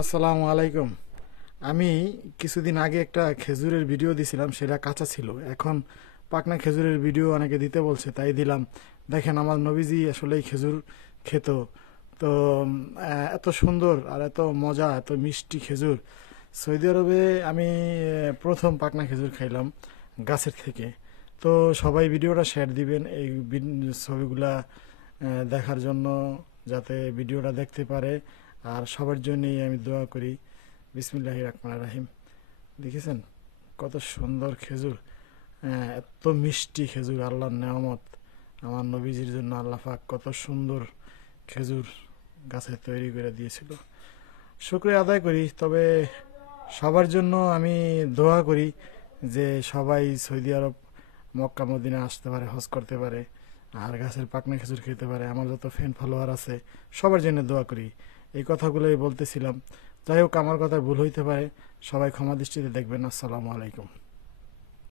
আসসালামু আলাইকুম। আমি কিছুদিন আগে একটা খেজুরের ভিডিও দিছিলাম, সেটা কাঁচা ছিল। এখন পাকনা খেজুরের ভিডিও অনেকে দিতে বলছে, তাই দিলাম। দেখেন, আমার নবীজি আসলেই খেজুর খেত। তো এত সুন্দর আর এত মজা, এত মিষ্টি খেজুর সৌদি আরবে আমি প্রথম পাকনা খেজুর খাইলাম গাছের থেকে। তো সবাই ভিডিওটা শেয়ার দিবেন এই ছবিগুলা দেখার জন্য, যাতে ভিডিওটা দেখতে পারে। আর সবার জন্যই আমি দোয়া করি। বিসমিল্লাহির রহমানির রহিম। দেখেছেন কত সুন্দর খেজুর, এত মিষ্টি খেজুর, আল্লাহর নেয়ামত। আমার নবীজির জন্য আল্লাহ পাক কত সুন্দর খেজুর গাছে তৈরি করে দিয়েছিল। শুকরিয়া আদায় করি। তবে সবার জন্য আমি দোয়া করি যে সবাই সৌদি আরব, মক্কা মদিনা আসতে পারে, হজ করতে পারে, আর গাছের পাকনা খেজুর খেতে পারে। আমার যত ফ্যান ফলোয়ার আছে সবার জন্য দোয়া করি। এই কথাগুলোই বলতেছিলাম। যাই হোক, আমার কথা ভুল হইতে পারে, সবাই ক্ষমা দৃষ্টিতে দেখবেন। আসসালামু আলাইকুম।